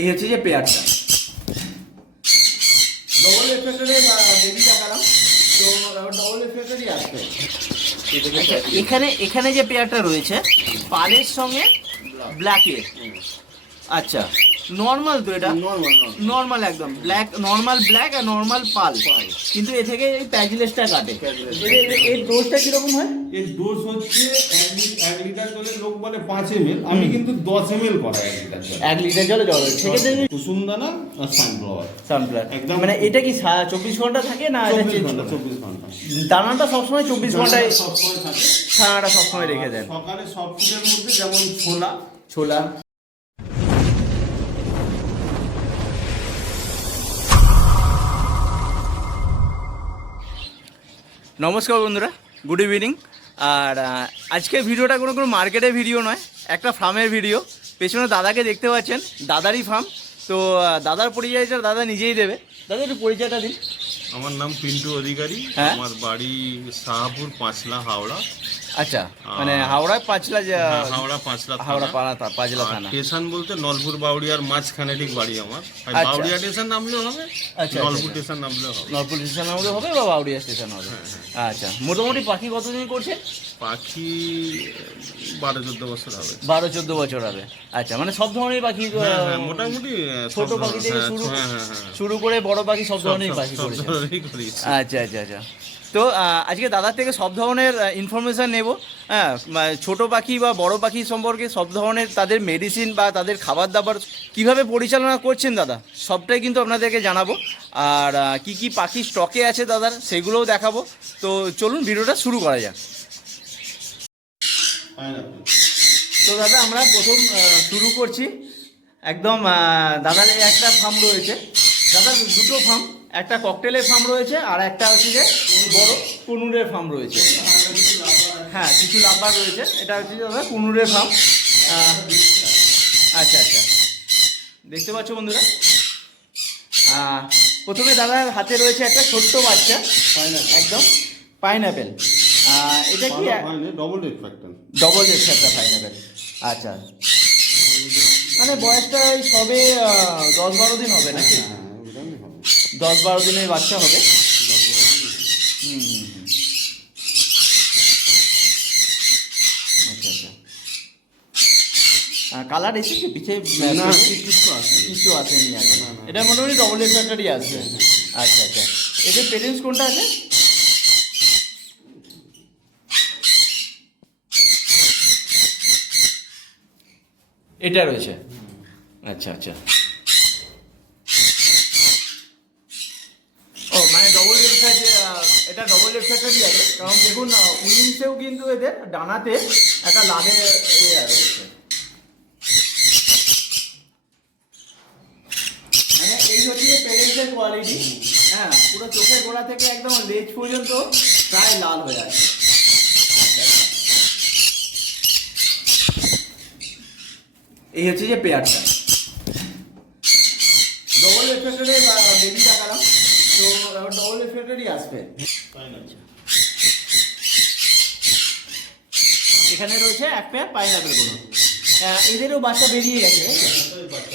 এই হচ্ছে যে পেয়ারটা ডবল এফেক্টরে বেবি দেখালাম, তো ডবল এফেক্টরই আসবে। আচ্ছা, এখানে যে পেয়ারটা রয়েছে পালের সঙ্গে ব্ল্যাকের, আচ্ছা নর্মাল তো এটা নর্মাল একদম ব্ল্যাক, নর্মাল ব্ল্যাক আর নর্মাল পাল, কিন্তু এ থেকে এই প্যাজিলেসটা কাটে। এর ডোজটা কিরকম হয়? এর ডোজ হচ্ছে 1 লিটার জলে লোক বলে 5 ml, আমি কিন্তু 10 ml করাই 1 লিটার জলে। 1 লিটার জলে জল সেক্ষেত্রে কুসুম দানা আর সানফ্লাওয়ার। একদম, মানে এটা কি 24 ঘন্টা থাকে না? 24 ঘন্টা। দানাটা সবসময় 24 ঘন্টায় সবসময় থাকে, ছানাটা সবসময় রেখে দেন। সকালে সব কিছুর মধ্যে যেমন ছোলা। নমস্কার বন্ধুরা, গুড ইভিনিং। আর আজকের ভিডিওটা কোনো মার্কেটের ভিডিও নয়, একটা ফার্মের ভিডিও। পেছনে দাদাকে দেখতে পাচ্ছেন, দাদারই ফার্ম। তো দাদার পরিচয়টা দাদা নিজেই দেবে। দাদা একটু পরিচয়টা দিন। আমার নাম পিন্টু অধিকারী, আমার বাড়ি শাহপুর, পাঁচলা, হাওড়া। আচ্ছা, মানে হাওড়ায় পাঁচলা, হাওড়া পাঁচলা, হাওড়া পাঁচলা থানা। স্টেশন বলতে নলপুর বাউড়িয়ার মাঝখানে ঠিক বাড়ি আমার। বাউড়িয়া স্টেশন নামলেও হবে, নলপুর স্টেশন নামলেও হবে। নলপুর স্টেশন নামলেও হবে বা বাউড়িয়া স্টেশন হবে। আচ্ছা, মোটামুটি পাখি কতদিন করছে? পাখি 12-14 বছর হবে। 12-14 বছর হবে। আচ্ছা, মানে সব ধরনের পাখি, মোটামুটি ছোট পাখি থেকে শুরু করে বড় পাখি সব ধরনের পাখি করেছে। আচ্ছা আচ্ছা আচ্ছা। তো আজকে দাদার থেকে সব ধরনের ইনফরমেশান নেব। হ্যাঁ, ছোটো পাখি বা বড় পাখি সম্পর্কে সব ধরনের তাদের মেডিসিন বা তাদের খাবার দাবার কীভাবে পরিচালনা করছেন দাদা, সবটাই কিন্তু আপনাদেরকে জানাবো। আর কি কি পাখি স্টকে আছে দাদার সেগুলোও দেখাবো। তো চলুন ভিডিওটা শুরু করা যাক। তো দাদা আমরা প্রথম শুরু করছি একদম। দাদার একটা ফার্ম রয়েছে, দাদার দুটো ফার্ম, একটা ককটেলের ফার্ম রয়েছে আর একটা হচ্ছে যে বড় কুনুরের ফার্ম রয়েছে। হ্যাঁ, কিছু লাভবার রয়েছে। এটা হচ্ছে দাদা কুনুরের ফার্ম। আচ্ছা আচ্ছা, দেখতে পাচ্ছ বন্ধুরা। প্রথমে দাদার হাতে রয়েছে একটা ছোট্ট বাচ্চা, একদম পাইনাপেল। এটা কি double effector? Double effector pineapple. আচ্ছা, মানে বয়সটা সবে 10-12 দিন হবে নাকি? 10-12 দিনের বাচ্চা হবে। আচ্ছা আচ্ছা, কালার এসেছে পিছিয়ে? কিছু আসেনি এখন। এটা মোটামুটি ডবল এফেক্টরই আসবে। আচ্ছা আচ্ছা, এদের পেরেন্টস কোনটা আছে? এটা রয়েছে। আচ্ছা আচ্ছা, ও মানে ডবল এফেক্ট, এটা ডবল এফেক্টরই আছে। কারণ দেখুন উইংসেও কিন্তু এদের ডানাতে একটা লালের রয়েছে। মানে এই হচ্ছে পেরেন্টসের কোয়ালিটি। হ্যাঁ, পুরো চোখের গোড়া থেকে একদম লেজ পর্যন্ত প্রায় লাল হয়ে আছে। এই হচ্ছে যে পেয়ারটা ডবল এফেক্টরে বেবি দেখালাম, তো ডবল এফেক্টরই আসবে। এখানে রয়েছে এক পেয়ার পাইনাপেল কোনো, এদেরও বাচ্চা বেরিয়ে গেছে,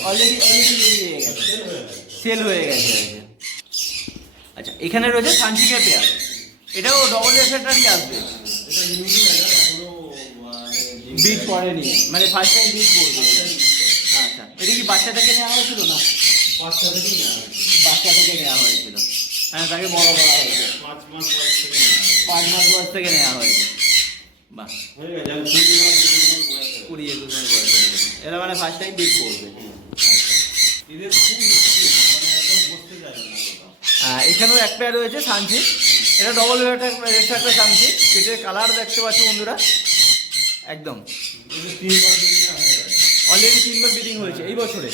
অলরেডি বেরিয়ে গেছে, সেল হয়ে গেছে। আচ্ছা, এখানে রয়েছে সানচিকের পেয়ার, এটাও ডবল এফেক্টরই আসবে। বিট পড়েনি, মানে ফার্স্ট টাইম বিট পড়বে। আচ্ছা, এটা কি বাচ্চা থেকে নেওয়া হয়েছিল না? বাচ্চা থেকে নেওয়া হয়েছিল। হ্যাঁ, তাকে বড় করা হয়েছে 5 মাস বয়স থেকে নেওয়া হয়েছে। বাহ, 20-21 মাস বয়স হয়ে গেছে। এরা মানে ফার্স্ট টাইম বিট করবে। এখানেও এক পেয়ার রয়েছে সানচি, এটা ডবল একটা সানচি। পেটের কালার দেখতে পাচ্ছ বন্ধুরা, একদম অলরেডি 3 বার ব্রিডিং হয়েছে এই বছরে।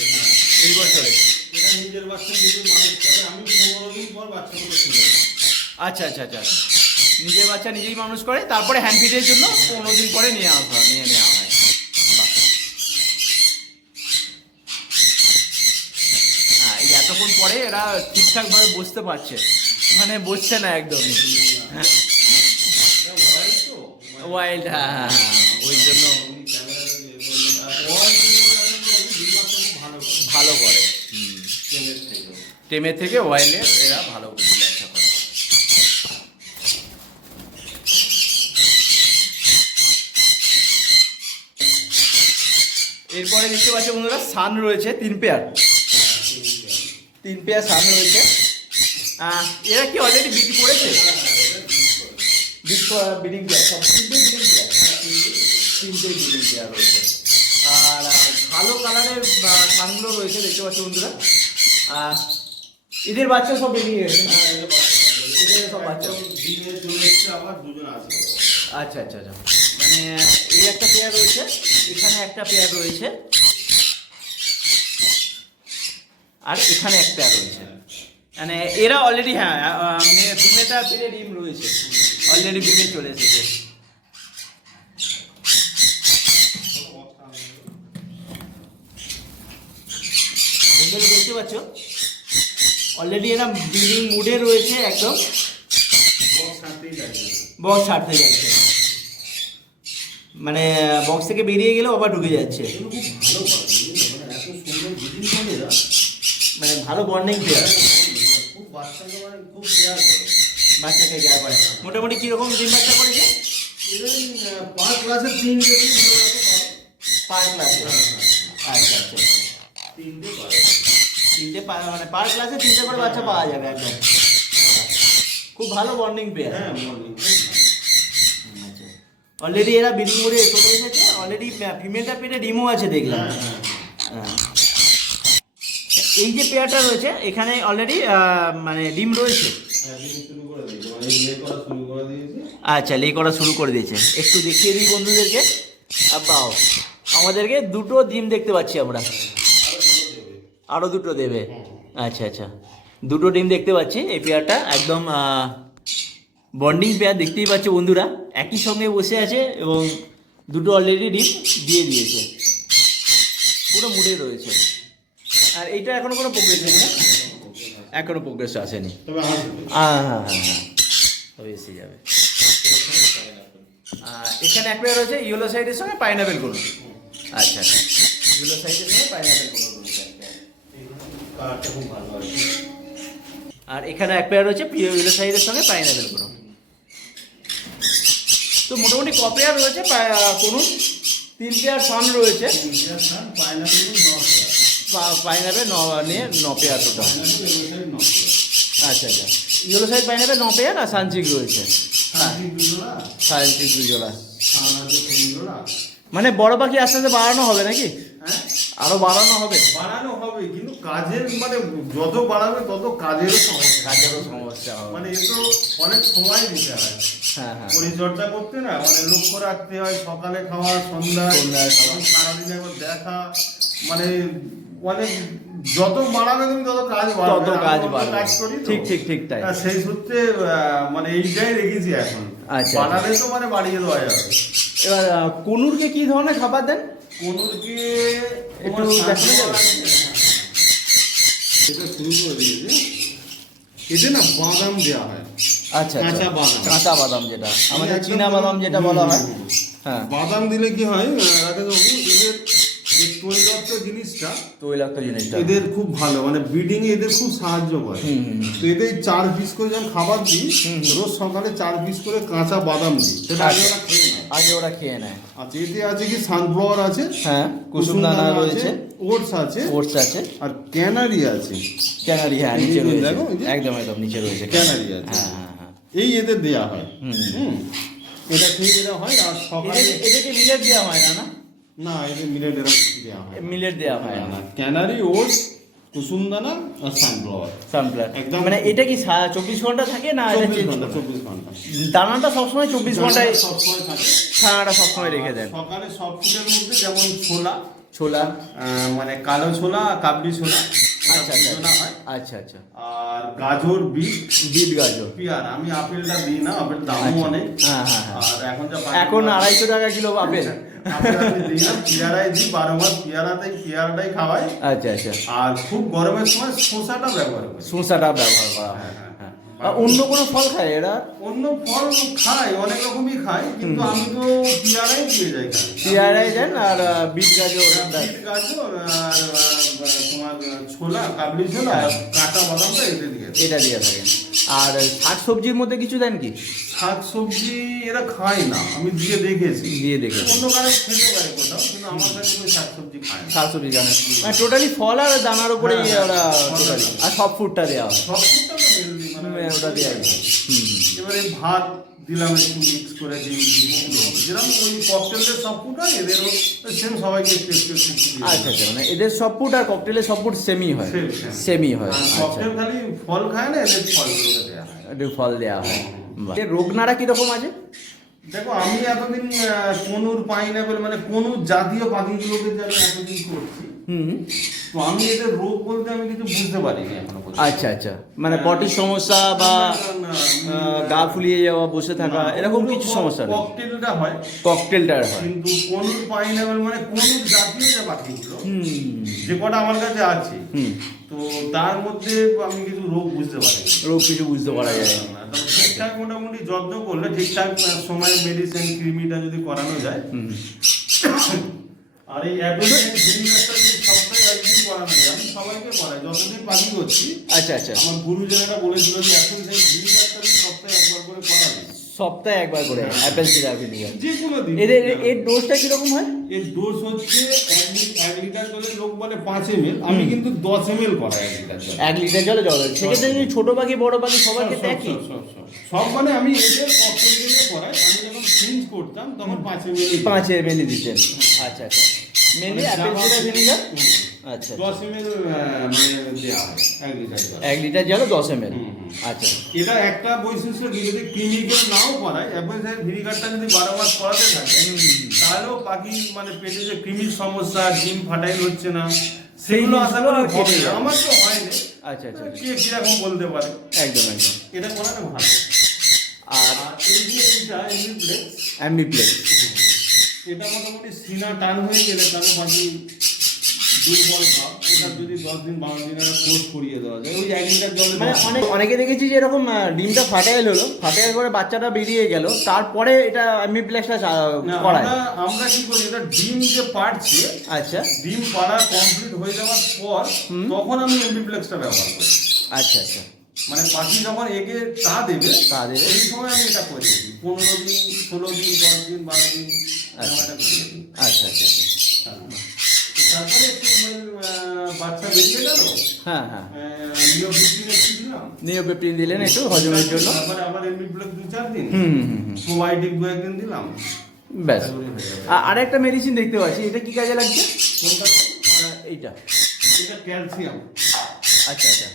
আচ্ছা আচ্ছা আচ্ছা, নিজের বাচ্চা নিজেই মানুষ করে, তারপরে হ্যান্ড ফিডের জন্য 15 দিন পরে নিয়ে নেওয়া হয়। হ্যাঁ, এই এতক্ষণ পরে এরা ঠিকঠাকভাবে বসতে পারছে, মানে বসছে না একদমই। ওয়াইল্ড, হ্যাঁ, ওই জন্য ভালো করে। টেমের থেকে ওয়াইল্ডের এরা ভালো ব্যবসা করে। এরপরে দেখতে পাচ্ছি বন্ধুরা সান রয়েছে 3 পেয়ার, 3 পেয়ার সান রয়েছে। এরা কি অলরেডি বিক্রি করেছে? ব্রিডিং পেয়ার, সব 3টে ব্রিডিং পেয়ার, 3টে ব্রিডিং পেয়ার রয়েছে। আর ভালো কালারের সানগুলো রয়েছে দেখতে পাচ্ছি বন্ধুরা। এদের বাচ্চা সব বেরিয়ে গেছে, এদের সব বাচ্চা আচ্ছা আচ্ছা আচ্ছা, মানে এই একটা পেয়ার রয়েছে, এখানে একটা পেয়ার রয়েছে, আর এখানে একটা পেয়ার রয়েছে। মানে এরা অলরেডি, হ্যাঁ ফিমেলটা পেরে ডিম রয়েছে, অলরেডি ডিমে চলে এসেছে। বন্ধুরা দেখতে পাচ্ছ অলরেডি এরা ব্রিডিং মুডে রয়েছে, একদম বক্স ছাড়তে যাচ্ছে, মানে বক্স থেকে বেরিয়ে গেলেও আবার ঢুকে যাচ্ছে। মানে ভালো বন্ডিং পেয়ার, বাচ্চাকে কেয়ার করে। মোটামুটি কিরকম ডিম বাচ্চা করেছে? পার ক্লাসে 3টে, পার ক্লাসে, আচ্ছা আচ্ছা, 3টে মানে পার ক্লাসে 3টে করে বাচ্চা পাওয়া যাবে একদম। খুব ভালো বন্ডিং পেয়ার। অলরেডি এরা ব্রিডিং করে চলে এসেছে, অলরেডি ফিমেলটা পেটে ডিমও আছে দেখলাম। এই যে পেয়ারটা রয়েছে এখানে অলরেডি মানে ডিম রয়েছে, আচ্ছা লে করা শুরু করে দিয়েছে। একটু দেখিয়ে দিই বন্ধুদেরকে, বাও আমাদেরকে 2টো ডিম দেখতে পাচ্ছি আমরা, আরও 2টো দেবে। আচ্ছা আচ্ছা, 2টো ডিম দেখতে পাচ্ছি। এই পেয়ারটা একদম বন্ডিং পেয়ার দেখতেই পাচ্ছ বন্ধুরা, একই সঙ্গে বসে আছে এবং 2টো অলরেডি ডিম দিয়ে দিয়েছে, পুরো মুডে রয়েছে। আর এইটা এখনো কোনো প্রোগ্রেস নেই না, এখনো প্রোগ্রেস আসেনি। হ্যাঁ হ্যাঁ হ্যাঁ হ্যাঁ, তবে এসে যাবে। এখানে এক পেয়ার রয়েছে ইয়েলো সাইডের সঙ্গে পাইনাপেল করুন। আচ্ছা আচ্ছা, ইয়েলো সাইডের সঙ্গে পাইনাপেল করুন রয়েছে। আর এখানে এক পেয়ার রয়েছে ইয়েলো সাইডের সঙ্গে পাইনাপেল করুন। তো মোটামুটি ক পেয়ার রয়েছে করুন? 3 পেয়ার সান রয়েছে, পাইনাপেল নিয়ে 9 পেয়ার টোটাল। আচ্ছা আচ্ছা, ইয়েলো সাইড পাইনাপেল 9 পেয়ার আর সানচিক রয়েছে, সানচিক 2 জোড়া। মানে বড় পাখি আস্তে আস্তে বাড়ানো হবে নাকি? আরো বাড়ানো হবে? বাড়ানো হবে, কিন্তু কাজের মানে যত বাড়াবে তত কাজেরও সমস্যা হবে। মানে এ তো অনেক সময় দিতে হয়, হ্যাঁ হ্যাঁ, পরিচর্যা করতে না, মানে লক্ষ্য রাখতে হয়, সকালে খাওয়া, সন্ধ্যায় খাওয়া, সারাদিন একবার দেখা, মানে অনেক যত বাড়াবে তুমি তত কাজ বাড়বে, তত কাজ বাড়বে। কাজ করি তো। ঠিক ঠিক ঠিক তাই। সেই সূত্রে মানে এইটাই রেখেছি এখন। আচ্ছা, বাড়ালে তো মানে বাড়িয়ে দেওয়া যাবে। এবার কনুরকে কি ধরনের খাবার দেন? কনুরকে একটু দেখানো যাবে? এটা শুরু করে দিয়েছে, এতে না বাদাম দেওয়া হয়। আচ্ছা, কাঁচা বাদাম, কাঁচা বাদাম যেটা আমাদের চীনা বাদাম যেটা বলা হয়। হ্যাঁ, বাদাম দিলে কি হয়, এদের যে তৈলাক্ত জিনিসটা, তৈলাক্ত জিনিসটা এদের খুব ভালো, মানে ব্রিডিং এ এদের খুব সাহায্য করে। তো এদের 4 পিস করে যখন খাবার দিই, রোজ সকালে 4 পিস করে কাঁচা বাদাম দিই, সেটা আগে ওরা খেয়ে নেয়। আচ্ছা, এতে আছে কি সানফ্লাওয়ার আছে, হ্যাঁ কুসুম দানা রয়েছে, ওটস আছে, আর ক্যানারি আছে। ক্যানারি, হ্যাঁ নিচে রয়েছে, একদম একদম নিচে রয়েছে ক্যানারি আছে। হ্যাঁ হ্যাঁ, এই এদের দেয়া হয়। এটা খেয়ে দেওয়া হয়। আর সকালে এদেরকে মিলেট দেওয়া হয় না? না, এদের মিলেট দেওয়া হয়, মিলেট দেওয়া হয় না। ক্যানারি, ওটস, কুসুম দানা আর সানফ্লাওয়ার একদম। মানে এটা কি 24 ঘন্টা থাকে না? 24 ঘন্টা। দানাটা সবসময় 24 ঘন্টায় সবসময় থাকে, ছানাটা সবসময় রেখে দেন। সকালে সব ফুডের মধ্যে যেমন ছোলা, মানে কালো ছোলা, কাবলি ছোলা, আচ্ছা আচ্ছা হয়। আচ্ছা আচ্ছা, আর গাজর, বিট গাজর, পেয়ারা। আমি আপেলটা দিই না, আপেল দামও অনেক। হ্যাঁ হ্যাঁ, আর এখন 250 টাকা কিলো আপেল। আমি দিই না, পেয়ারাই দিই 12 মাস, পেয়ারাটাই খাওয়াই। আচ্ছা আচ্ছা, আর খুব গরমের সময় শসাটা ব্যবহার করি। শসাটা ব্যবহার করা হয়। অন্য কোনো ফল খায় এরা? অন্য ফল খায়, অনেক রকমই খায়, কিন্তু আমি তো পেয়ারাই দিয়ে যাই। পেয়ারাই দেন, আর বিট গাজর আর তোমার ছোলা, কাবলি ছোলা, আর কাঁচা বাদামটা এতে দিয়ে দেয়। এটা দিয়ে থাকেন। আর শাক সবজির মধ্যে কিছু দেন কি? শাক সবজি এরা খায় না, আমি দিয়ে দেখেছি। অন্য কারো খেতে পারে কোথাও, কিন্তু আমার কাছে ওই শাক সবজি খায় না। শাক সবজি জানেন মানে টোটালি ফল আর দানার উপরে হ্যাঁ, ওরা ফল আর টোটালি, আর সব ফুডটা দেওয়া হয়। সব ফুডটা তো মেনলি মানে ওটা দেওয়া হয়। এবারে ভাত দিলাম একটু মিক্স করে দিই, যেরকম ওই ককটেলের সব ফুড হয় এদেরও সেম, সবাইকে একটু একটু একটু দিয়ে আচ্ছা আচ্ছা, মানে এদের সব ফুড আর ককটেলের সব ফুড সেমই হয়, Same, same. সেমই হয়। আর আচ্ছা, ককটেল খালি ফল খায় না, এদের ফলগুলোকে দেওয়া হয়। একটু ফল দেওয়া হয়। বাহ। এর রোগ নাড়া কিরকম আছে? দেখো আমি এতদিন কনুর পাইনাপেল মানে কনুর জাতীয় পাখিগুলোকে যে আমি এতদিন করছি, তো আমি এদের রোগ বলতে আমি কিছু বুঝতে পারিনি এখনো পর্যন্ত। আচ্ছা আচ্ছা, মানে পটির সমস্যা বা গা ফুলিয়ে যাওয়া, বসে থাকা, এরকম কিছু সমস্যা নেই? ককটেলটা হয়, ককটেলটার হয়। কিন্তু কনুর পাইনাপেল মানে কনুর জাতীয় যে পাখিগুলো যে কটা আমার কাছে আছে, তো তার মধ্যে আমি কিছু রোগ বুঝতে পারি, রোগ কিছু বুঝতে পারা যায় না। ঠিকঠাক মোটামুটি যত্ন করলে, ঠিকঠাক সময়ে মেডিসিন ক্রিমিটা যদি করানো যায়, আর এই অ্যাপেলের ভিনিগারটা যদি সপ্তাহে একদিন করানো যায়, আমি সবাইকে করাই যতদিন পাখি করছি। আচ্ছা আচ্ছা, আমার গুরুজনেরা বলেছিল যে অ্যাপেল সেই ভিনিগারটা যদি সপ্তাহে একবার করে করাবে, সপ্তাহে একবার করে অ্যাপেল সিরাপ ভিনিগার। যে কোনো দিন। এদের এর ডোজটা কিরকম হয়? এর ডোজ হচ্ছে 1 লিটার জলে লোক বলে 5 ml, আমি কিন্তু 10 ml করাই 1 লিটার জলে। 1 লিটার জলে জল। সেক্ষেত্রে যদি ছোট পাখি বড় পাখি সবার ক্ষেত্রে একই? সব মানে আমি এদের ককটেল দিয়ে করাই, আমি যখন ফিন্স করতাম তখন 5 ml 5 ml দিতেন। আচ্ছা আচ্ছা, মেনলি অ্যাপেল সিরাপ ভিনিগার। আচ্ছা 10 ml মানে দেওয়া হয় 1 লিটার জলে। 1 লিটার জলে 10 ml। আচ্ছা, এটা একটা বৈশিষ্ট্য কি, যদি ক্লিনিক্যাল নাও করায়, অ্যাপেল সাইড ভিনিগারটা যদি 12 মাস করাতে থাকে, তাহলেও পাখি মানে পেটে যে কৃমির সমস্যা, ডিম ফাটাইল হচ্ছে না, সেগুলো আশা করি হবে না। আমার তো হয়নি। আচ্ছা আচ্ছা, কে কিরকম বলতে পারে, একদম একদম। এটা করাটা ভালো। আর আর এই যে এইটা এমনিপ্লেক্স, অ্যাম্বিপ্লেক্স, এটা মোটামুটি সিনা টান হয়ে গেলে কারো পাখি দুর্বল ভাব, এটা যদি 10 দিন 12 দিনের কোর্স করিয়ে দেওয়া যায়, ওই 1 লিটার জলে মানে অনেকে দেখেছি যে এরকম ডিমটা ফাটাইল হলো, ফাটাইল করে বাচ্চাটা বেরিয়ে গেল, তারপরে এটা অ্যাম্বিপ্লেক্সটা করায়। আমরা কি করি, এটা ডিম যে পাড়ছে, আচ্ছা ডিম পাড়া কমপ্লিট হয়ে যাওয়ার পর তখন আমি এমবিপ্লেক্সটা ব্যবহার করি। আচ্ছা আচ্ছা, মানে পাখি যখন এগে তা দেবে এই সময় আমি এটা করে দিই, 15 দিন 16 দিন 10 দিন 12 দিন আচ্ছা এটা করে দিই। আচ্ছা আচ্ছা আচ্ছা, তারপরে একটু বাচ্চা বেরিয়ে গেল, হ্যাঁ হ্যাঁ, নিওপেপটিন একটু দিলাম, নিওপেপটিন দিলেন একটু হজমের জন্য। তারপরে আবার এমবিপ্লেক্স 2-4 দিন, হুম, প্রোবায়োটিক 2-1 দিন দিলাম, ব্যাস। আর একটা মেডিসিন দেখতে পাচ্ছি, এটা কি কাজে লাগছে? কোনটা? এইটা, এটা ক্যালসিয়াম। আচ্ছা আচ্ছা,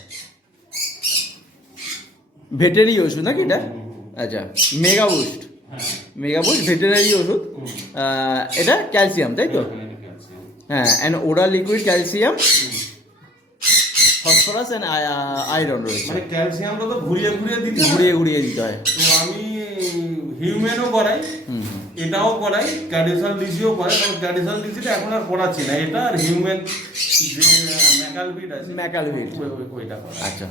ভেটেরি ওষুধ নাকি এটা? আচ্ছা, mega boost, mega boost veterinary ওষুধ। এটা ক্যালসিয়াম, তাই তো? হ্যাঁ, and oral liquid calcium, phosphorus and iron রয়েছে। মানে ক্যালসিয়ামটা তো ঘুরিয়ে ঘুরিয়ে দিতে হয়। ঘুরিয়ে ঘুরিয়ে দিতে হয়। তো আমি হিউম্যানও করাই, এটাও করাই, ক্যাডিসাল ডিসিও করাই। তবে ক্যাডিসাল ডিসিটা এখন আর করাচ্ছি না, এটা আর হিউম্যান যে ম্যাকালভিট আছে, ম্যাকালভিট ওইটা করা। আচ্ছা,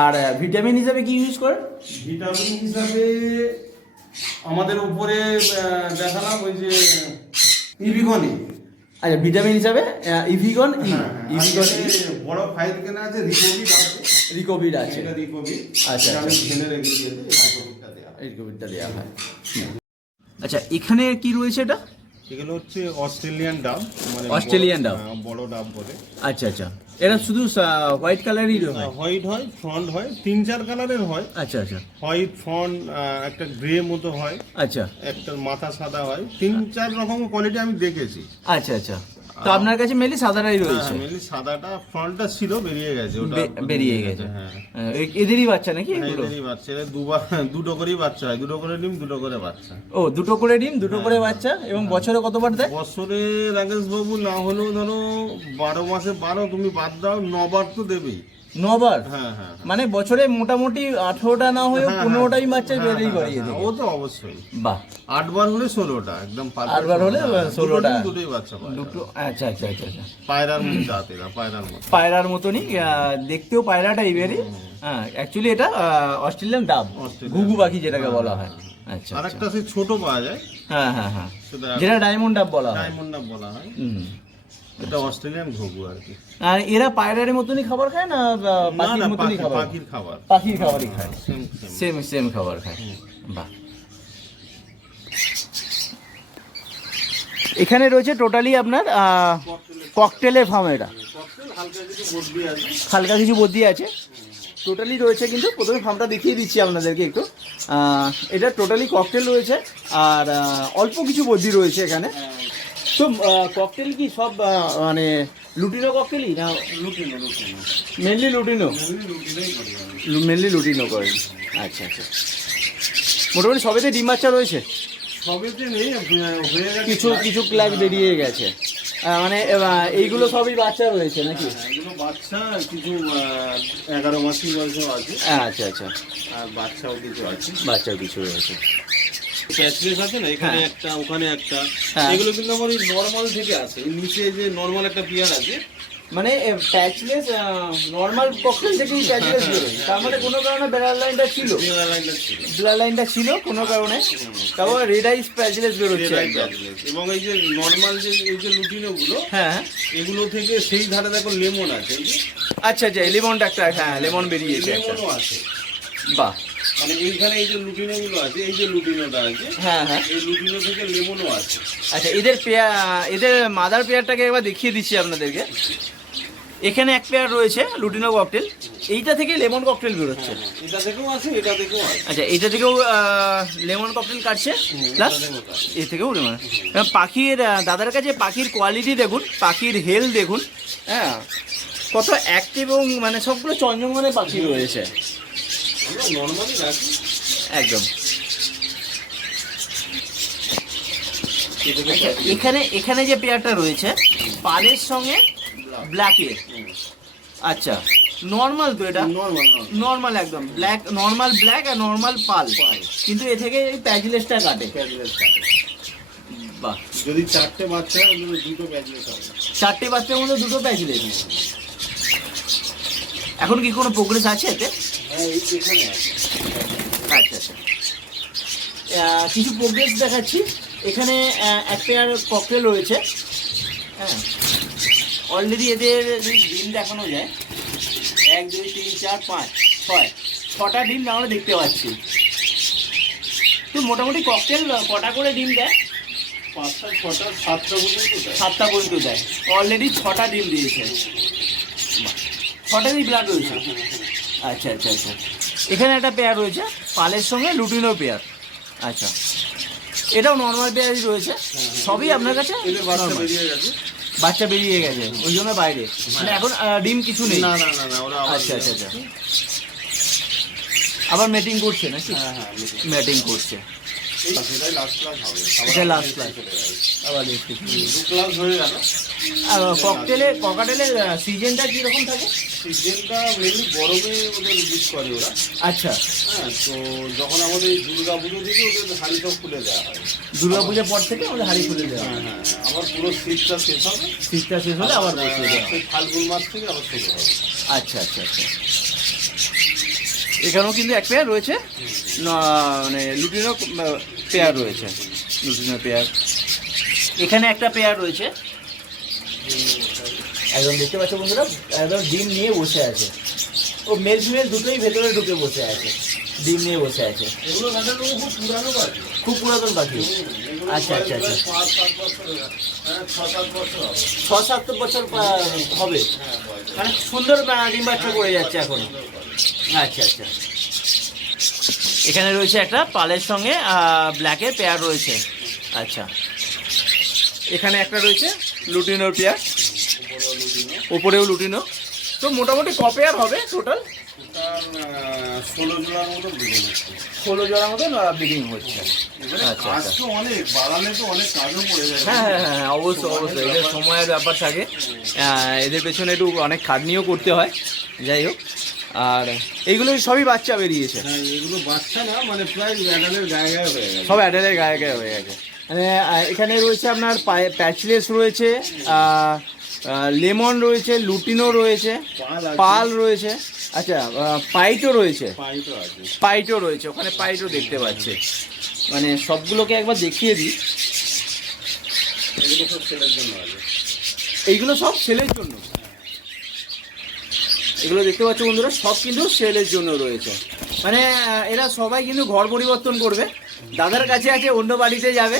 আর ভিটামিন হিসাবে কি ইউজ করেন? ভিটামিন হিসাবে আমাদের উপরে দেখালাম ওই যে ইভিগনি। আচ্ছা, ভিটামিন হিসাবে ইভিগন, ইভিগন বড় ফাইল কেনা আছে, রিকোভিড আছে, রিকোভিড আছে। এটা রিকোভিড। আচ্ছা আমি আচ্ছা, ঢেলে রেখে দিয়েছি, রিকোভিডটা দেয়া। রিকোভিডটা দেওয়া হয়। আচ্ছা, এখানে কি রয়েছে এটা? এগুলো হচ্ছে অস্ট্রেলিয়ান ডাব, মানে অস্ট্রেলিয়ান ডাব, বড় ডাব বলে। আচ্ছা আচ্ছা, এরা শুধু হোয়াইট কালারই হয়? হোয়াইট হয়, ফ্রন্ট হয়, 3-4 কালারের হয়। আচ্ছা আচ্ছা, হোয়াইট ফ্রন্ট, একটা গ্রে মতো হয়, আচ্ছা একটা মাথা সাদা হয়, 3-4 রকম কোয়ালিটি আমি দেখেছি। আচ্ছা আচ্ছা, তো আপনার কাছে মেনলি সাদাটাই রয়েছে? মেনলি সাদাটা ফ্রন্টটা ছিল, বেরিয়ে গেছে, ওটা বেরিয়ে গেছে। হ্যাঁ, এদেরই বাচ্চা নাকি এগুলো? এদেরই বাচ্চা, এদের দুটো করেই বাচ্চা হয়, দুটো করে ডিম, দুটো করে বাচ্চা। ও, দুটো করে ডিম, দুটো করে বাচ্চা, এবং বছরে কতবার দেয়? বছরে রাকেশ বাবু না হলেও ধরো 12 মাসে 12, তুমি বাদ দাও 9 বার তো দেবেই। 9 বার? হ্যাঁ হ্যাঁ, মানে বছরে মোটামুটি 18টা না হয়ে 15টাই বাচ্চা বেরিয়ে করিয়ে দেয়। ও তো অবশ্যই। বাহ, 8 বার হলে 16টা, একদম 8 বার হলে 16টা, দুটোই বাচ্চা পায়। দুটো। আচ্ছা আচ্ছা আচ্ছা আচ্ছা, পায়রার মতো জাত, এরা পায়রার মতো, পায়রার মতনই দেখতেও পায়রা টাইপেরই। হ্যাঁ, অ্যাকচুয়ালি এটা অস্ট্রেলিয়ান ডাব, ঘুঘু পাখি যেটাকে বলা হয়। আচ্ছা, আর একটা সেই ছোট পাওয়া যায়, হ্যাঁ হ্যাঁ হ্যাঁ, সেটা যেটা ডায়মন্ড ডাব বলা হয়। ডায়মন্ড ডাব বলা হয়। এটা অস্ট্রেলিয়ান ঘুঘু আর কি। আর এরা পায়রার মতনই খাবার খায় না পাখির মতনই খাবার? পাখির খাবার, পাখির খাবারই খায়, সেম সেম খাবার খায়। বাহ। এখানে রয়েছে টোটালি আপনার ককটেলের ফার্ম। এটা হালকা কিছু বদ্যি আছে, টোটালি রয়েছে। কিন্তু প্রথমে ফার্মটা দেখিয়ে দিচ্ছি আপনাদেরকে একটু। এটা টোটালি ককটেল রয়েছে আর অল্প কিছু বদ্যি রয়েছে এখানে। তো ককটেল কি সব মানে লুটিনো ককটেলই না? মেনলি লুটিনো, মেনলি লুটিনো করেন। আচ্ছা আচ্ছা, মোটামুটি সবেতে ডিম বাচ্চা রয়েছে? সবেতে নেই, কিছু কিছু ক্লাস বেরিয়ে গেছে, মানে এইগুলো সবই বাচ্চা রয়েছে নাকি? এগুলো বাচ্চা, কিছু 11 মাসের বয়সও আছে। আচ্ছা আচ্ছা, আর বাচ্চাও কিছু আছে। বাচ্চাও কিছু রয়েছে। প্যাচলেস আছে না, এখানে একটা ওখানে একটা, এগুলো কিন্তু আমার ওই নর্মাল থেকে আসে। নিচে যে নর্মাল একটা পেয়ার আছে, মানে প্যাচলেস নর্মাল ককটেল থেকেই প্যাচলেস বেরোয়। তার মানে কোনো কারণে ব্লাড লাইনটা ছিল, ব্লাড লাইনটা ছিল কোনো কারণে, তারপর রেড আইস প্যাচলেস বেরোচ্ছে। এবং এই যে নর্মাল যে এই যে লুটিনো গুলো, হ্যাঁ এগুলো থেকে সেই ধারে দেখো লেমন আছে। আচ্ছা আচ্ছা, লেমনটা একটা, হ্যাঁ লেমন বেরিয়েছে, লেমনও আছে। বাহ। মানে এইখানে এই যে লুটিনো গুলো আছে, এই যে লুটিনোটা আছে, হ্যাঁ হ্যাঁ, এই লুটিনো থেকে লেমনও আছে। আচ্ছা, এদের এদের মাদার পেয়ারটাকে একবার দেখিয়ে দিচ্ছি আপনাদেরকে। এখানে এক পেয়ার রয়েছে লুটিনো ককটেল, এইটা থেকে লেমন ককটেল বেরোচ্ছে। এটা থেকেও আছে, এটা থেকেও আছে। আচ্ছা, এটা থেকেও লেমন ককটেল কাটছে, প্লাস এ থেকেও লেমন। পাখির দাদার কাছে পাখির কোয়ালিটি দেখুন, পাখির হেলথ দেখুন, হ্যাঁ কত অ্যাক্টিভ এবং মানে সবগুলো চঞ্চমানের পাখি রয়েছে নর্মালি রাখি একদম। এখানে এখানে যে পেয়ারটা রয়েছে পালের সঙ্গে ব্ল্যাকের, আচ্ছা নর্মাল তো এটা? নর্মাল একদম ব্ল্যাক, নর্মাল ব্ল্যাক আর নর্মাল পাল, কিন্তু এ থেকে এই প্যাচলেসটা কাটে। বাহ, যদি 4টে বাচ্চা হয় দুটো প্যাচলেস হবে। 4টে বাচ্চার মধ্যে দুটো প্যাচলেস। এখন কি কোনো প্রোগ্রেস আছে এতে? হ্যাঁ, এখানে আছে। আচ্ছা আচ্ছা, কিছু প্রোগ্রেস দেখাচ্ছি। এখানে এক পেয়ার ককটেল রয়েছে, হ্যাঁ অলরেডি এদের যদি ডিম দেখানো যায় 1 2 3 4 5 6 6টা ডিম আমরা দেখতে পাচ্ছি। তো মোটামুটি ককটেল কটা করে ডিম দেয়? 5টা 6টা 7টা পর্যন্ত দেয়। 7টা পর্যন্ত দেয়, অলরেডি 6টা ডিম দিয়েছে। 6টারই ব্লাড রয়েছে। আচ্ছা আচ্ছা আচ্ছা, এখানে একটা পেয়ার রয়েছে পালের সঙ্গে লুটিনো পেয়ার। আচ্ছা, এটাও নর্মাল পেয়ারই রয়েছে, সবই আপনার কাছে বাচ্চা বেরিয়ে গেছে, ওই জন্য বাইরে, মানে এখন ডিম কিছু নেই। না না না না, ওরা আচ্ছা আচ্ছা আচ্ছা, আবার মেটিং করছে নাকি? হ্যাঁ হ্যাঁ, মেটিং করছে, সেটাই লাস্ট ক্লাস হবে। এটা লাস্ট ক্লাস, আবার দু ক্লাস হয়ে গেল। আর ককাটেলের সিজনটা কীরকম থাকে? সিজনটা মেনলি গরমে ওদের ইউজ করে ওরা। আচ্ছা, হ্যাঁ, তো যখন আমাদের দুর্গা পুজো থেকে ওদের হাড়ি সব খুলে দেওয়া হয়। দুর্গা পুজোর পর থেকে আমাদের হাড়ি খুলে দেওয়া হয়। হ্যাঁ, আবার পুরো শীতটা শেষ হবে। শীতটা শেষ হলে আবার বসিয়ে দেওয়া হয়। ফাল্গুন মাস থেকে আবার শুরু হবে। আচ্ছা আচ্ছা আচ্ছা, এখানেও কিন্তু এক পেয়ার রয়েছে, মানে লুটিনো পেয়ার রয়েছে, লুটিনো পেয়ার। এখানে একটা পেয়ার রয়েছে, একদম দেখতে পাচ্ছ বন্ধুরা, একদম ডিম নিয়ে বসে আছে। ও মেল ফিমেল দুটোই ভেতরে ঢুকে বসে আছে, ডিম নিয়ে বসে আছে। এগুলো না খুব পুরানো পাখি, খুব পুরাতন পাখি। আচ্ছা আচ্ছা আচ্ছা, 5-7 বছর, 6-7 বছর হবে। 6-7 বছর হবে, মানে সুন্দর ডিম বাচ্চা করে যাচ্ছে এখন। আচ্ছা আচ্ছা, এখানে রয়েছে একটা পালের সঙ্গে ব্ল্যাকের পেয়ার রয়েছে। আচ্ছা, এখানে একটা রয়েছে লুটিনোর পেয়ার, ওপরেও লুটিনো। তো মোটামুটি ক পেয়ার হবে টোটাল? 16 জোড়ার মতো ব্রিডিং হচ্ছে। 16 জোড়ার মতন ব্রিডিং হচ্ছে। আচ্ছা কাজ আচ্ছা, তো অনেক, বাড়ালে তো অনেক কাজও পড়ে যায়। হ্যাঁ হ্যাঁ হ্যাঁ, অবশ্যই অবশ্যই, এদের সময়ের ব্যাপার থাকে, এদের পেছনে একটু অনেক খাটনিও করতে হয়। যাই হোক, আর এইগুলো সবই বাচ্চা বেরিয়েছে। হ্যাঁ, এগুলো বাচ্চা না, মানে প্রায় অ্যাডালের গায়ে গায়ে হয়ে গেছে। সব অ্যাডালের গায়ে গায়ে হয়ে গেছে। মানে এখানে রয়েছে আপনার প্যাচলেস রয়েছে, লেমন রয়েছে, লুটিনো রয়েছে, পাল রয়েছে, আচ্ছা পাইটও রয়েছে, পাইটও রয়েছে, ওখানে পাইটও দেখতে পাচ্ছে। মানে সবগুলোকে একবার দেখিয়ে দিই। এগুলো সব ছেলের জন্য আছে। এইগুলো সব সেলের জন্য, এগুলো দেখতে পাচ্ছ বন্ধুরা, সব কিন্তু সেলের জন্য রয়েছে। মানে এরা সবাই কিন্তু ঘর পরিবর্তন করবে, দাদার কাছে আছে, অন্য বাড়িতে যাবে।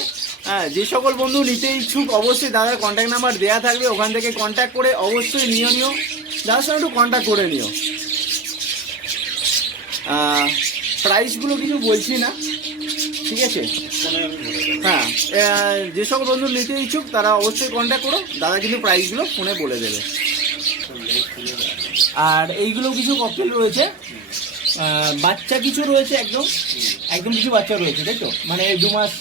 হ্যাঁ, যে সকল বন্ধু নিতে ইচ্ছুক অবশ্যই দাদার কন্ট্যাক্ট নাম্বার দেওয়া থাকবে, ওখান থেকে কন্ট্যাক্ট করে অবশ্যই নিও। দাদার সঙ্গে একটু কন্ট্যাক্ট করে নিও। প্রাইসগুলো কিছু বলছি না, ঠিক আছে? হ্যাঁ, যে সকল বন্ধু নিতে ইচ্ছুক তারা অবশ্যই কন্ট্যাক্ট করো, দাদা কিন্তু প্রাইসগুলো ফোনে বলে দেবে। আর এইগুলো কিছু ককটেল রয়েছে, বাচ্চা কিছু রয়েছে, একদম কিছু বাচ্চা রয়েছে, তাই তো? মানে 2 মাস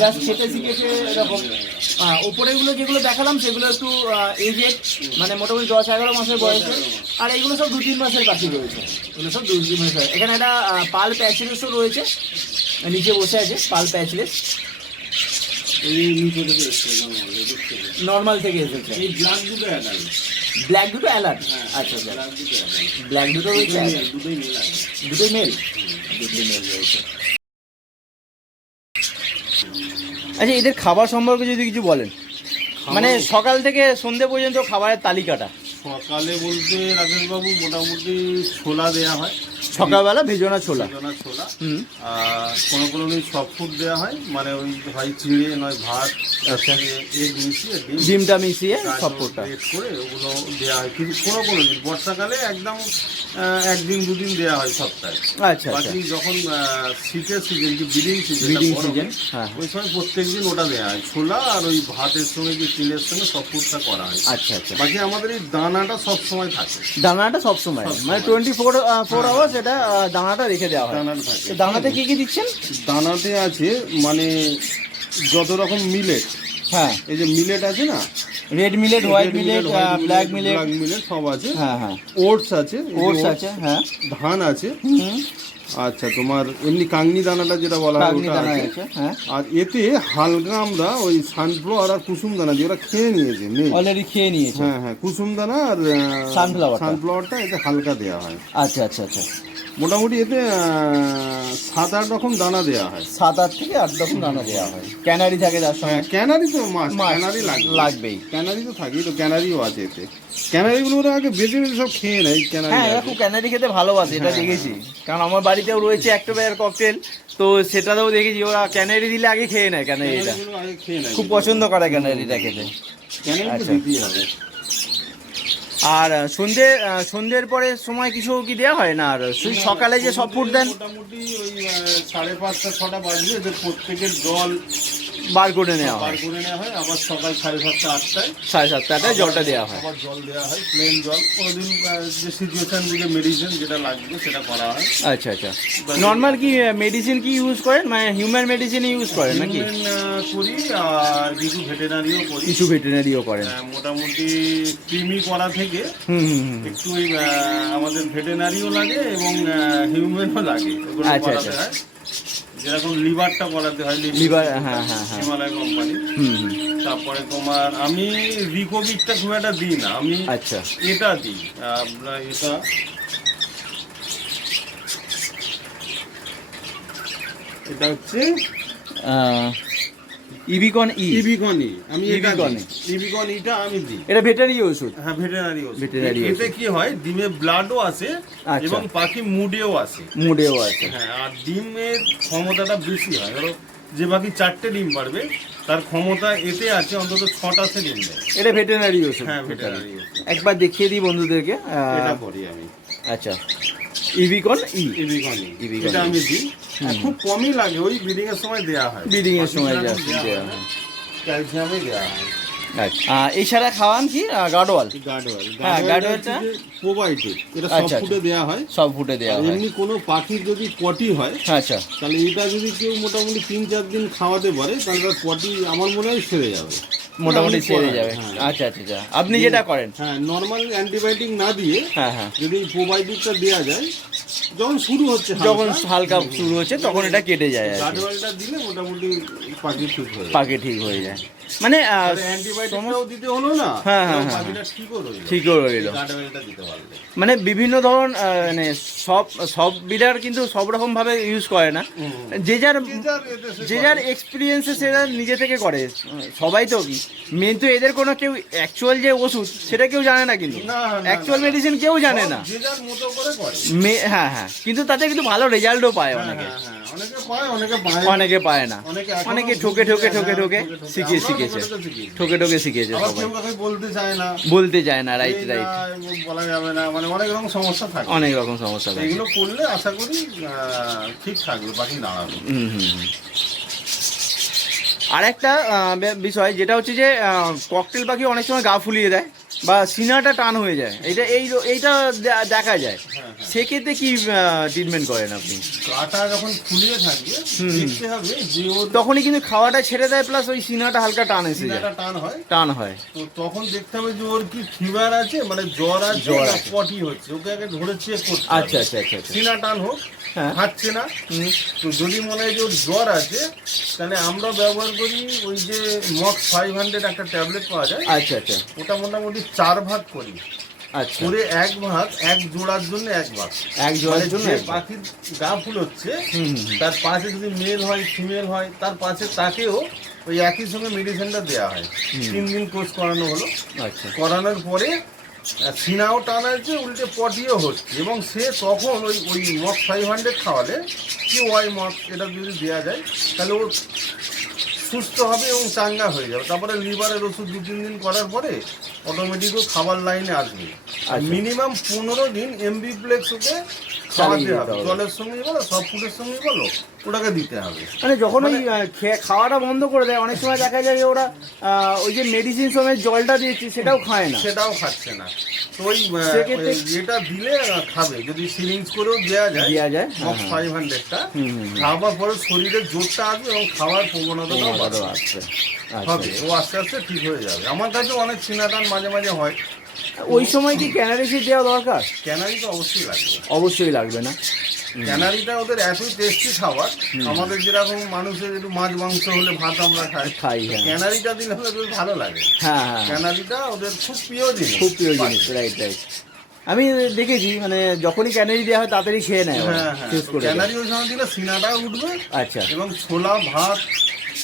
জাস্ট খেতে শিখেছে এরকম। ওপরেগুলো যেগুলো দেখালাম সেগুলো একটু এজেড, মানে মোটামুটি 10-11 মাসের বয়সে। আর এইগুলো সব 2-3 মাসের পাখি রয়েছে, এগুলো সব 2-3 মাসের। এখানে একটা পাল প্যাচলেসও রয়েছে, নিচে বসে আছে পাল প্যাচলেস, নর্মাল থেকে এসেছে। এই ব্ল্যাক দুটো অ্যাডাল্ট, ব্ল্যাক দুটো অ্যালার্ট। আচ্ছা, ব্ল্যাক দুটো রয়েছে, দুটোই মেল রয়েছে। আচ্ছা, এদের খাবার সম্পর্কে যদি কিছু বলেন, মানে সকাল থেকে সন্ধ্যে পর্যন্ত খাবারের তালিকাটা। সকালে বলতে রাকেশবাবু মোটামুটি ছোলা দেওয়া হয়, সকালবেলা ভেজনা ছোলা, আর কোনো দিন সব ফুড দেওয়া হয়, মানে ওই হয় চিড়ে নয় ভাত, এগ মিশিয়ে ডিমটা মিশিয়ে সব ফুডটা করে ওগুলো দেওয়া হয়। কিন্তু কোনো দিন বর্ষাকালে একদম 1-2 দিন দেওয়া হয় সপ্তাহে। আচ্ছা, বাকি যখন শীতের সিজন, কি ব্রিডিং সিজন, ওই সময় প্রত্যেকদিন ওটা দেওয়া হয়, ছোলা আর ওই ভাতের সঙ্গে কি চিড়ের সঙ্গে সব ফুডটা করা হয়। আচ্ছা। বাকি আমাদের এই দানাটা সব সময় থাকে, দানাটা সব সময়, মানে 24 আওয়ার্স এটা দানাটা রেখে দেওয়া হয়। দানাটা থাকে। দানাতে কি দিচ্ছেন? দানাতে আছে মানে যত রকম মিলেট, হ্যাঁ, এই যে মিলেট আছে না, red millet, white millet, black millet সব আছে। হ্যাঁ, ওটস আছে, হ্যাঁ, ধান আছে। আচ্ছা, তোমার এমনি কাংনি দানাটা যেটা বলা হয় ওটা আছে। হ্যাঁ, আর এতে হালকা আমরা ওই সানফ্লাওয়ার আর কুসুম দানা যেটা খেয়ে নিয়েছে, অলরেডি খেয়ে নিয়েছে। হ্যাঁ, কুসুম দানা আর সানফ্লাওয়ারটা এতে হালকা দেওয়া হয়। আচ্ছা। মোটামুটি এতে 7-8 রকম দানা দেওয়া হয়, 7-8 থেকে 8 রকম দানা দেওয়া হয়। ক্যানারি থাকে তার সঙ্গে। ক্যানারি তো ক্যানারি লাগবেই, ক্যানারি তো থাকেই, তো ক্যানারিও আছে এতে। ক্যানারিগুলো ওরা আগে বেছে সব খেয়ে নেয় ক্যানারি। হ্যাঁ, এরা খুব ক্যানারি খেতে ভালোবাসে, এটা দেখেছি। কারণ আমার বাড়িতেও রয়েছে একটা বেয়ার ককটেল, তো সেটাতেও দেখেছি ওরা ক্যানারি দিলে আগে খেয়ে নেয়। ক্যানারিটা খুব পছন্দ করে ক্যানারিটা খেতে। আচ্ছা। আর সন্ধ্যের পরে সময় কিছু কি দেওয়া হয় না? আর সকালে যে সব ফুড দেন, মোটামুটি ওই 5:30-6টা বাজলে এদের প্রত্যেকের জল বার করে নেওয়া হয়, আবার সকাল 7:30-8টায় 7:30টায় জলটা দেওয়া হয়, আবার জল দেওয়া হয়, প্লেন জল। কোনোদিন যে সিচুয়েশন বুঝে মেডিসিন যেটা লাগবে সেটা করা হয়। আচ্ছা। নর্মাল কি মেডিসিন কি ইউজ করেন, মানে হিউম্যান মেডিসিন ইউজ করেন নাকি? করি, আর কিছু ভেটেরিনারিও করেন। মোটামুটি কৃমি করা থেকে একটু আমাদের ভেটেরিনারিও লাগে এবং হিউম্যানও লাগে। আচ্ছা। যেরকম লিভারটা করাতে হয়, লিভার, হ্যাঁ, হিমালয় কোম্পানি। তারপরে তোমার আমি রিকোভিকটা খুব একটা দিই না, আমি এটা দিই, এটা হচ্ছে ইবিকন আমি ইবিকনটা আমি দিই। এটা ভেটেরিনারি ওষুধ। হ্যাঁ, ভেটেরিনারি। এতে কি হয়, ডিমে ব্লাডও আসে এবং পাখি মুডেও আসে। হ্যাঁ, আর ডিমের ক্ষমতাটা বেশি হয়। ধরো যে পাখি 4টে ডিম পারবে, তার ক্ষমতা এতে আছে অন্তত 6টা ডিম দেয়। এটা ভেটেরিনারি ওষুধ। হ্যাঁ, ভেটেরিনারি ওষুধ। একবার দেখিয়ে দিই বন্ধুদেরকে। এটা করি আমি। আচ্ছা, ইবিকন এটা আমি দিই। খুব কমই লাগে, ওই ব্রিডিং এর সময় দেওয়া হয়, ক্যালসিয়ামে দেওয়া হয়। আচ্ছা, এছাড়া খাওয়ান কি গার্ডওয়াল? হ্যাঁ, গার্ডওয়ালটা প্রোবায়োটিক, এটা সব ফুডে দেওয়া হয়, এমনি কোনো পাখির যদি পটি হয়, আচ্ছা, তাহলে এটা যদি কেউ মোটামুটি 3-4 দিন খাওয়াতে পারে, তাহলে পটি আমার মনে হয় সেরে যাবে, মোটামুটি সেরে যাবে। আচ্ছা। আপনি যেটা করেন, হ্যাঁ, নর্মাল অ্যান্টিবায়োটিক না দিয়ে হ্যাঁ যদি প্রোবায়োটিকটা দেওয়া যায়, যখন শুরু হচ্ছে, যখন হালকা শুরু হচ্ছে তখন এটা কেটে যায়। গার্ডওয়ালটা দিলে মোটামুটি পাখি ঠিক হয়ে যায়। মানে অ্যান্টিবায়োটিকটাও দিতে হলো না, হ্যাঁ হ্যাঁ পাখিটা ঠিকও রইল, ঠিকও রইল। গার্ডওয়েলটা দিতে পারলে মানে বিভিন্ন ধরন মানে সব বিডার কিন্তু সব রকম ভাবে ইউজ করে না, যে যার এক্সপিরিয়েন্সে সেটা নিজে থেকে করে। সবাই তো মেন তো এদের কোনো কেউ অ্যাকচুয়াল যে ওষুধ সেটা কেউ জানে না, কিন্তু অ্যাকচুয়াল মেডিসিন কেউ জানে না। যে যার মতো করে করে। হ্যাঁ হ্যাঁ, কিন্তু তাতে কিন্তু ভালো রেজাল্টও পায় অনেকে। অনেকে পায় না, অনেকে ঠকে শিখেছে, ঠকে শিখেছে, বলতে চায় না। রাইট রাইট, বলা যাবে না, মানে অনেক রকম সমস্যা থাকে, অনেক রকম সমস্যা থাকে। এগুলো করলে আশা করি ঠিক থাকবে, পাখি দাঁড়াবে। আর একটা বিষয় যেটা হচ্ছে যে ককটেল পাখি অনেক সময় গা ফুলিয়ে দেয় বা সিনাটা টান হয়ে যায়, এইটা দেখা যায়। সেক্ষেত্রে কি ট্রিটমেন্ট করেন আপনি? কাটা যখন ফুলিয়ে থাকবে দেখতে হবে যে তখনই কিন্তু খাওয়াটা ছেড়ে দেয়, প্লাস ওই সিনাটা হালকা টান এসে যায়, টান হয়। তো তখন দেখতে হবে যে ওর কি ফিভার আছে, মানে জ্বর আছে, পটি হচ্ছে, ওকে আগে ধরে চেক করতে। আচ্ছা আচ্ছা আচ্ছা, সিনা টান হোক, খাচ্ছে না। তো যদি মনে হয় যে ওর জ্বর আছে, তাহলে আমরা ব্যবহার করি ওই যে মক্স 500 একটা ট্যাবলেট পাওয়া যায়। আচ্ছা আচ্ছা, ওটা মোটামুটি 4 ভাগ করি। আচ্ছা, করে 1 ভাগ এক জোড়ার জন্য 1 ভাগ, এক জোড়ার জন্য পাখির গা ফুল হচ্ছে তার পাশে যদি মেল হয় ফিমেল হয়, তার পাশে তাকেও ওই একই সঙ্গে মেডিসিনটা দেওয়া হয়। 3 দিন কোর্স করানো হলো। আচ্ছা, করানোর পরে সিনাও টান আছে, উল্টে পটিও হচ্ছে, এবং সে তখন ওই মক 500 খাওয়ালে কি ওয়াই মক এটা যদি দেওয়া যায়, তাহলে ওর সুস্থ হবে এবং চাঙ্গা হয়ে যাবে। তারপরে লিভারের ওষুধ 2-3 দিন করার পরে অটোমেটিকও খাবার লাইনে আসবে। মিনিমাম 15 দিন এমবিপ্লেক্স ওকে খাওয়াতে হবে, জলের সঙ্গেই বলো, সব ফুডের সঙ্গেই বলো, ওটাকে দিতে হবে। মানে যখন ওই খাওয়াটা বন্ধ করে দেয়, অনেক সময় দেখা যায় যে ওরা ওই যে মেডিসিন সময় জলটা দিয়েছি সেটাও খায় না, সেটাও খাচ্ছে না। তো ওই যেটা দিলে খাবে, যদি সিরিঞ্জ করেও দেওয়া যায় 500টা, খাওয়ার পরে শরীরে জোরটা আসবে এবং খাওয়ার প্রবণতাটাও আসবে, হবে, ও আস্তে আস্তে ঠিক হয়ে যাবে। আমার কাছে অনেক সিনাটান মাঝে মাঝে হয়। ওই সময় কি ক্যানারি সিড দেওয়া দরকার? ক্যানারি তো অবশ্যই লাগবে, অবশ্যই লাগবে না? ক্যানারিটা ওদের এতই টেস্টি খাবার, আমাদের যেরকম মানুষের একটু মাছ মাংস হলে ভাত আমরা খাই, ক্যানারিটা দিলে ওদের ভালো লাগে। হ্যাঁ হ্যাঁ, ক্যানারিটা ওদের খুব প্রিয় জিনিস, খুব প্রিয় জিনিস। রাইট রাইট, আমি দেখেছি মানে যখনই ক্যানারি দেওয়া হয় তাড়াতাড়ি খেয়ে নেয়। ক্যানারি ওই সময় দিলে সিনাটাও উঠবে। আচ্ছা, এবং ছোলা ভাত,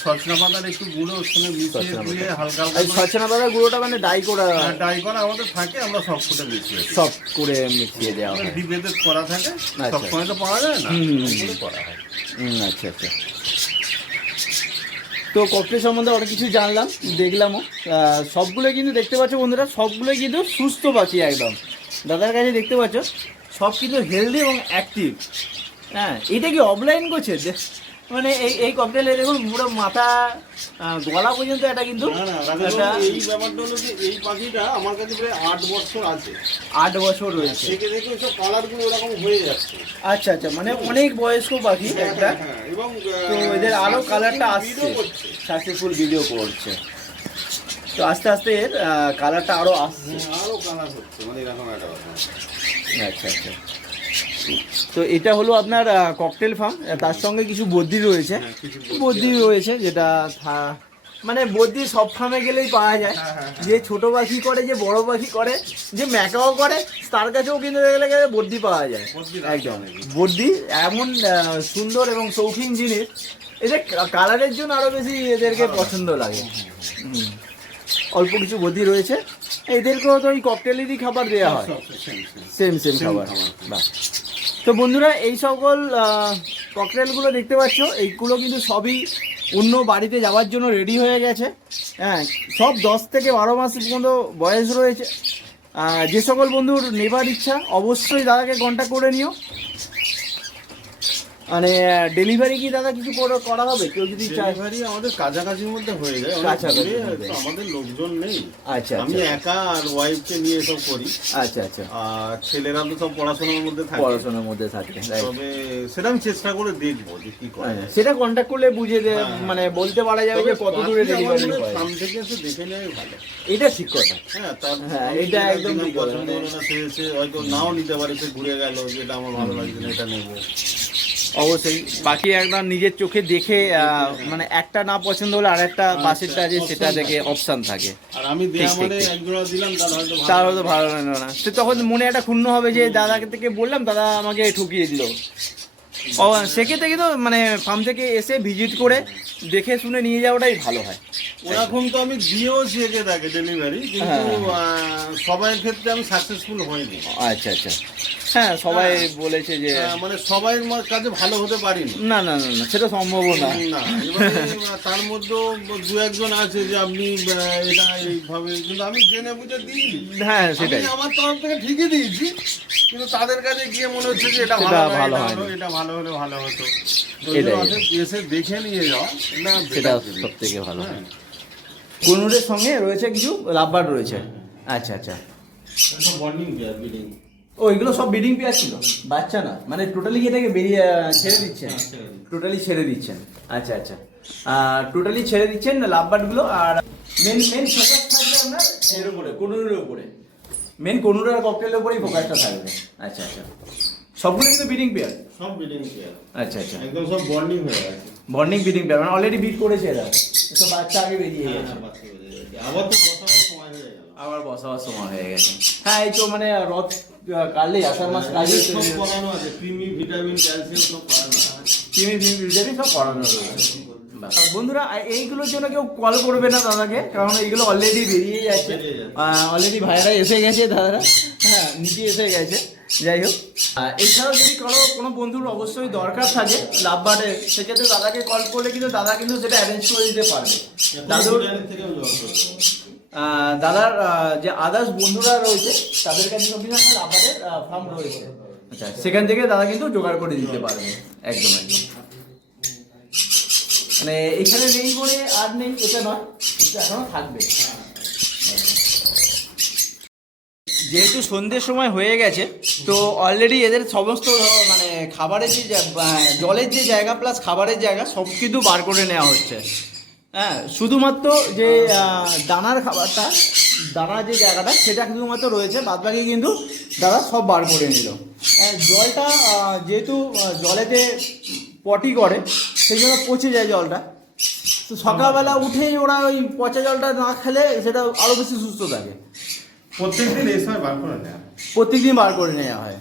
সজনা পাতার একটু গুঁড়ো ওর সঙ্গে মিশিয়ে দিয়ে হালকা সজনা পাতার গুঁড়োটা মানে ডাই করা আমাদের থাকে, আমরা সব ফুটে মিশিয়ে সব করে মিশিয়ে দেওয়া হয়, ডিবেতে করা থাকে, সব সময় তো পাওয়া যায় না, করা হয়। আচ্ছা আচ্ছা, তো ককটেল সম্বন্ধে অনেক কিছু জানলাম, দেখলামও। সবগুলো কিন্তু দেখতে পাচ্ছ বন্ধুরা, সবগুলোই কিন্তু সুস্থ পাখি একদম। দাদার কাছে দেখতে পাচ্ছ সব কিন্তু হেলদি এবং অ্যাক্টিভ। হ্যাঁ, এটা কি অফলাইন করছে? মানে এই ককটেলের দেখুন পুরো মাথা গলা পর্যন্ত, এটা কিন্তু এই ব্যাপারটা হলো যে এই পাখিটা আমার কাছে প্রায় 8 বছর আছে। 8 বছর রয়েছে, থেকে দেখে সব কালারগুলো এরকম হয়ে যাচ্ছে। আচ্ছা আচ্ছা, মানে অনেক বয়স্ক পাখি একটা, এবং তো এদের আরো কালারটা আসছে, সাকসেসফুল ভিডিও করছে, তো আস্তে আস্তে এর কালারটা আরো আসছে, আরো কালার হচ্ছে, মানে এরকম একটা কথা। আচ্ছা আচ্ছা, তো এটা হলো আপনার ককটেল ফার্ম, তার সঙ্গে কিছু বদ্যি রয়েছে, যেটা মানে বদ্যি সব ফার্মে গেলেই পাওয়া যায়। যে ছোট পাখি করে, যে বড় পাখি করে, যে ম্যাকাও করে, তার কাছেও কিন্তু গেলে বদ্যি পাওয়া যায়। একদম বদ্যি এমন সুন্দর এবং শৌখিন জিনিস, এদের কালারের জন্য আরো বেশি এদেরকে পছন্দ লাগে। অল্প কিছু বদ্যি রয়েছে, এদেরকেও তো ওই ককটেলেরই খাবার দেওয়া হয়, সেম খাবার। বাহ, তো বন্ধুরা এই সকল ককটেলগুলো দেখতে পাচ্ছ, এইগুলো কিন্তু সবই অন্য বাড়িতে যাওয়ার জন্য রেডি হয়ে গেছে। হ্যাঁ, সব 10 থেকে 12 মাস পর্যন্ত বয়স রয়েছে। যে সকল বন্ধুর নেবার ইচ্ছা অবশ্যই দাদাকে কন্ট্যাক্ট করে নিও। মানে ডেলিভারি কি দাদা কিছু করা হবে? কেউ যদি ডেলিভারি আমাদের কাছাকাছির মধ্যে হয়ে যায়, আমাদের লোকজন নেই। আচ্ছা, আমি একা আর ওয়াইফকে নিয়ে সব করি। আচ্ছা আচ্ছা, আর ছেলেরা তো সব পড়াশোনার মধ্যে থাকে, তবে সেটা আমি চেষ্টা করে দেখবো যে কি করে, সেটা কন্ট্যাক্ট করলে বুঝে মানে বলতে পারা যাবে যে কত দূরে ডেলিভারি হয়। সামনে থেকে এসে দেখে নেওয়াই ভালো, এটা ঠিক কথা। হ্যাঁ, এটা একদম পছন্দ হলো না, সে হয়তো নাও নিতে পারে, সে ঘুরে গেল, যেটা আমার ভালো লাগছে না, এটা নেবো। অবশ্যই বাকি একবার নিজের চোখে দেখে মানে একটা না পছন্দ হলে আর একটা পাশেরটা আছে সেটা দেখে অপশন থাকে। আর আমি দেয়া মানে এক জোড়া দিলাম তার হয়তো ভালো লাগলো না, তো তখন মনে একটা ক্ষুণ্ণ হবে যে দাদাকে থেকে বললাম, দাদা আমাকে ঠকিয়ে দিল। ও সেক্ষেত্রে কিন্তু মানে ফার্ম থেকে এসে ভিজিট করে দেখে শুনে নিয়ে যাওয়াটাই ভালো হয়। ওরকম তো আমি দিয়েও চেকে থাকে ডেলিভারি, কিন্তু সবাই ক্ষেত্রে আমি সাকসেসফুল হইনি। আচ্ছা আচ্ছা, হ্যাঁ সবাই বলেছে যে মানে সবাই কাছে ভালো হতে পারিনি। না না না না, সেটা সম্ভব না। তার মধ্যেও দু একজন আছে যে আপনি এটা এইভাবে, কিন্তু আমি জেনে বুঝে দিই। হ্যাঁ সেটাই, আমার তরফ থেকে ঠিকই দিয়েছি, কিন্তু তাদের কাছে গিয়ে মনে হচ্ছে যে এটা ভালো হয়, এটা ভালো হলে ভালো হতো। এসে দেখে নিয়ে যাওয়া সেটা সব থেকে ভালো। কোনুরের সঙ্গে রয়েছে কিছু লাভবার্ড রয়েছে। আচ্ছা আচ্ছা, ও এগুলো সব ব্রিডিং পেয়ার ছিল, বাচ্চা না, মানে টোটালি এটাকে বেরিয়ে ছেড়ে দিচ্ছেন? টোটালি ছেড়ে দিচ্ছেন, আচ্ছা আচ্ছা, টোটালি ছেড়ে দিচ্ছেন লাভবার্ডগুলো। আর মেন ফোকাস থাকবে আপনার এর উপরে, কোনুরের উপরে, মেন কোনুর আর ককটেলের উপরেই ফোকাসটা থাকবে। আচ্ছা আচ্ছা, সবগুলো কিন্তু ব্রিডিং পেয়ার? সব ব্রিডিং পেয়ার। আচ্ছা আচ্ছা, একদম সব বন্ডিং হয়ে গেছে। বন্ডিং ব্রিডিং পেয়ার মানে অলরেডি বিট করেছে এরা, সব বাচ্চা আগে বেরিয়ে গেছে। আবার তো বসাবার সময় হয়ে গেল, আবার বসাবার সময় হয়ে গেছে। হ্যাঁ এই তো মানে রথ কালেই, আষাঢ় মাস কালেই সব করানো আছে, ক্রিমি ভিটামিন ক্যালসিয়াম সব করানো আছে, ক্রিমি ভিটামিন সব করানো রয়েছে। বন্ধুরা এইগুলোর জন্য কেউ কল করবে না দাদাকে, কারণ এইগুলো অলরেডি বেরিয়ে যাচ্ছে, অলরেডি ভাইরা এসে গেছে, দাদারা হ্যাঁ নিচে এসে গেছে। যাই হোক, এছাড়াও যদি কোনো বন্ধুর অবশ্যই দরকার থাকে লাভবার্ডের, সেক্ষেত্রে দাদাকে কল করলে কিন্তু দাদা কিন্তু সেটা অ্যারেঞ্জ করে দিতে পারবে। দাদার যে আদার্স বন্ধুরা রয়েছে তাদের কাছে লাভবার্ডের ফার্ম রয়েছে, আচ্ছা সেখান থেকে দাদা কিন্তু জোগাড় করে দিতে পারবে। একদম একদম, মানে এখানে নেই বলে আর নেই এটা নয়, এটা এখনো থাকবে। যেহেতু সন্ধ্যের সময় হয়ে গেছে, তো অলরেডি এদের সমস্ত মানে খাবারের যে জলের যে জায়গা প্লাস খাবারের জায়গা সব কিন্তু বার করে নেওয়া হচ্ছে। হ্যাঁ, শুধুমাত্র যে দানার খাবারটা, দানার যে জায়গাটা সেটা শুধুমাত্র রয়েছে, বাদবাকি কিন্তু দাদা সব বার করে নিল। জলটা যেহেতু জলেতে পটি করে সেই জন্য পচে যায় জলটা, তো সকালবেলা উঠেই ওরা ওই পচা জলটা না খেলে সেটা আরও বেশি সুস্থ থাকে। প্রত্যেকদিন এই সময় বার করে নেওয়া, প্রত্যেকদিন বার করে নেওয়া হয়।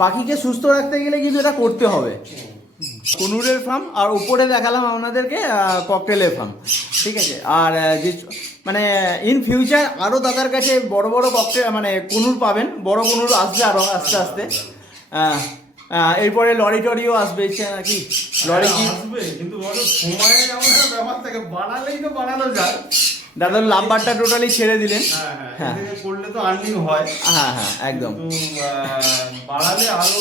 পাখিকে সুস্থ রাখতে গেলে কিন্তু এটা করতে হবে। কোনুরের ফার্ম, আর উপরে দেখালাম আপনাদেরকে ককটেলের ফার্ম, ঠিক আছে। আর যে মানে ইন ফিউচার আরও দাদার কাছে বড় বড় ককটেল মানে কোনুর পাবেন, বড় কোনুর আসবে আরও আস্তে আস্তে। এরপরে লরি টরিও আসবে, ইচ্ছে নাকি লরি কি আসবে, কিন্তু সময় এমন একটা ব্যাপার থাকে, বাড়ালেই তো বাড়ানো যায়। দাদার লাম্বারটা টোটালি ছেড়ে দিলেন, হ্যাঁ করলে তো আর্নিং হয়। হ্যাঁ হ্যাঁ একদম, বাড়ালে আরো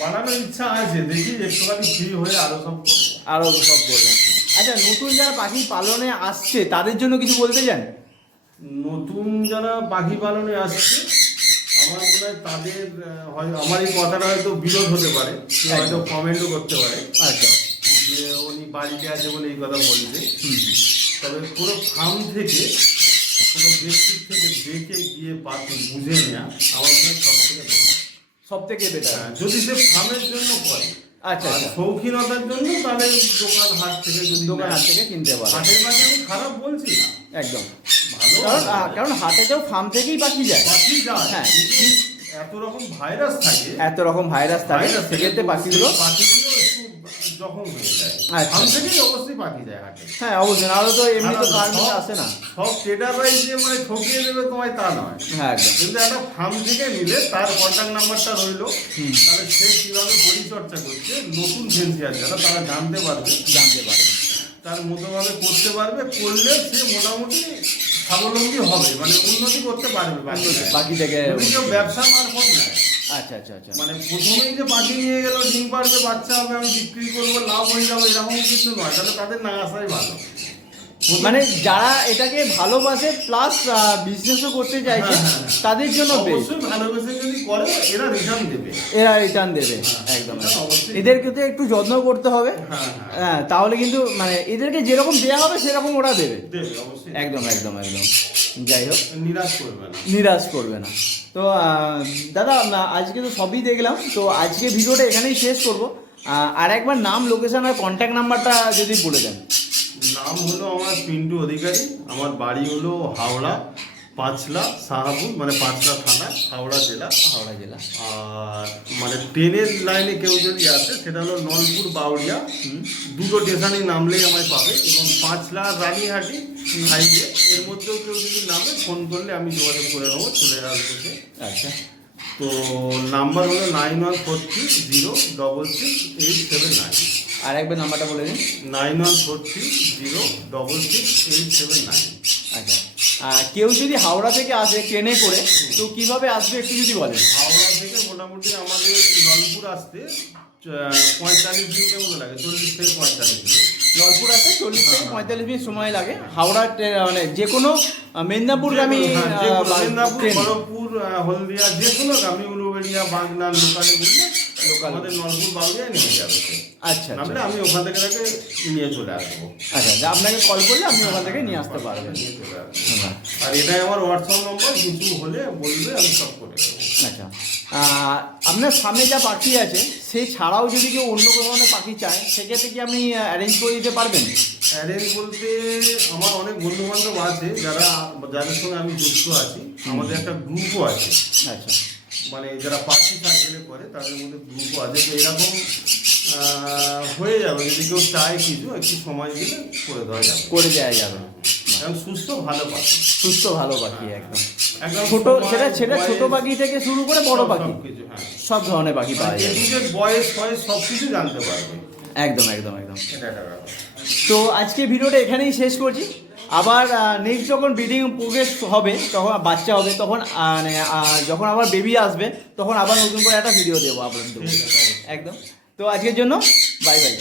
বাড়ানোর ইচ্ছা আছে, দেখি একটুখানি ফ্রি হয়ে আরো সব করবেন। আচ্ছা, নতুন যারা পাখি পালনে আসছে তাদের জন্য কিছু বলতে চান? নতুন যারা পাখি পালনে আসছে আমার মনে হয় তাদের আমার এই কথাটা হয়তো বিরোধ হতে পারে, হয়তো কমেন্টও করতে পারে। আচ্ছা, যে উনি বাড়িতে আছে বলে এই কথা বলছে। তবে পুরো ফার্ম থেকে কোনো ব্যক্তির থেকে দেখে গিয়ে পাখি বুঝে নেওয়া আমার মনে হয় সব থেকে বেটার। যদি সে ফার্মের জন্য করে, আচ্ছা শৌখিনতার জন্য, তাহলে হাট থেকে কিনতে পারে। হাটের মাঝে আমি খারাপ বলছি না, একদম ভালো, কারণ হাটে যাও ফার্ম থেকেই পাখি যায়। হ্যাঁ, এত রকম ভাইরাস থাকে, সেক্ষেত্রে পাখিগুলো যখন হয়ে যায় ফার্ম থেকেই অবশ্যই পাখি যায় হাটে। হ্যাঁ অবশ্যই, আরো তো এমনি তো কারণ আসে না, সব ট্রেডাররাই যে মানে ঠকিয়ে দেবে তোমায় তা নয়। হ্যাঁ, কিন্তু একটা ফার্ম থেকে নিলে তার কন্ট্যাক্ট নাম্বারটা রইলো, তাহলে সে কিভাবে পরিচর্যা করছে, নতুন ফেন্সিয়ার যারা তারা জানতে পারবে, তার মতোভাবে করতে পারবে, করলে সে মোটামুটি স্বাবলম্বী হবে, মানে উন্নতি করতে পারবে বাকি থেকে। কেউ ব্যবসা মারফত নেয়, আচ্ছা আচ্ছা আচ্ছা, মানে প্রথমেই যে পাখি নিয়ে গেল, ডিম পাড়বে, বাচ্চা হবে, আমি বিক্রি করবো, লাভ হয়ে যাবো, এরকম কিন্তু নয়। তাহলে তাদের না আসাই ভালো। মানে যারা এটাকে ভালোবাসে প্লাস বিজনেসও করতে চাইছে তাদের জন্য অবশ্যই ভালোবেসে যদি করে এরা রিটার্ন দেবে, একদম। এদেরকে তো একটু যত্ন করতে হবে, হ্যাঁ তাহলে কিন্তু মানে এদেরকে যেরকম দেওয়া হবে সেরকম ওরা দেবে, একদম একদম একদম। যাই হোক, নিরাশ করবে না। তো দাদা আজকে তো সবই দেখলাম, তো আজকে ভিডিওটা এখানেই শেষ করব। আর একবার নাম, লোকেশন আর কন্ট্যাক্ট নাম্বারটা যদি বলে দেন। নাম হলো আমার পিন্টু অধিকারী, আমার বাড়ি হলো হাওড়া পাঁচলা সাহাপুর, মানে পাঁচলা থানা, হাওড়া জেলা। আর মানে ট্রেনের লাইনে কেউ যদি আসে সেটা হলো নলপুর বাউরিয়া, দুটো স্টেশনে নামলেই আমায় পাবে। এবং পাঁচলা রানীহাটি হাইওয়ে এর মধ্যেও কেউ যদি নামে ফোন করলে আমি যোগাযোগ করে নেবো, চলে আসবো। আচ্ছা, তো নাম্বার হলো 9143066879। আর একবার নাম্বারটা বলে দিন। 9143066879। আচ্ছা, কেউ যদি হাওড়া থেকে আসে ট্রেনে করে, তো কিভাবে আসবে একটু যদি বলেন। হাওড়া থেকে মোটামুটি আমাদের নলপুর আসতে 45 মিনিটের মতো লাগে, 40 থেকে 45 মিনিট। নলপুর আসতে 40 থেকে 45 মিনিট সময় লাগে। হাওড়া মানে যে কোনো মেদিনীপুরগামী মেদিনীপুর, খড়গপুর, হলদিয়া, যে কোনো গামী, উলুবেড়িয়া, বাগনান লোকালে বুঝলে আমাদের নলপুর বাউরিয়ায় নেমে যাবে। আচ্ছা, নামলে আমি ওখান থেকে তাকে নিয়ে চলে আসবো। আচ্ছা, আপনাকে কল করলে আপনি ওখান থেকে নিয়ে আসতে পারবেন। নিয়ে চলে আসবো। আর এটাই আমার হোয়াটসঅ্যাপ নম্বর, কিছু হলে বলবে, আমি সব করে দেবো। আচ্ছা, আপনার সামনে যা পাখি আছে সে ছাড়াও যদি কেউ অন্য ধরনের পাখি চায়, সেক্ষেত্রে কি আপনি অ্যারেঞ্জ করে দিতে পারবেন? অ্যারেঞ্জ বলতে আমার অনেক বন্ধু বান্ধব আছে যাদের সঙ্গে আমি যুক্ত আছি। আমাদের একটা গ্রুপও আছে। আচ্ছা, মানে যারা পাখি সার্কেলে করে তাদের মধ্যে গ্রুপও আছে। তো এরকম হয়ে যাবে, যদি কেউ চায় কিছু একটু সময় দিলে করে দেওয়া যাবে। করে দেওয়া যাবে। এবং সুস্থ ভালো পাখি, সুস্থ ভালো পাখি একদম। একদম ছোট, সেটা ছোট পাখি থেকে শুরু করে বড় পাখি, সবকিছু, হ্যাঁ, সব ধরনের পাখি পাওয়া যায়। বয়স সব কিছু জানতে পারবে। একদম একদম একদম। এটা একটা ব্যাপার। তো আজকে ভিডিওটা এখানেই শেষ করছি। আবার নেক্সট যখন ব্রিডিং প্রোগ্রেস হবে, তখন বাচ্চা হবে, তখন মানে যখন আবার বেবি আসবে, তখন আবার নতুন করে একটা ভিডিও দেবো আপনাদের। একদম। তো আজকের জন্য বাই বাই।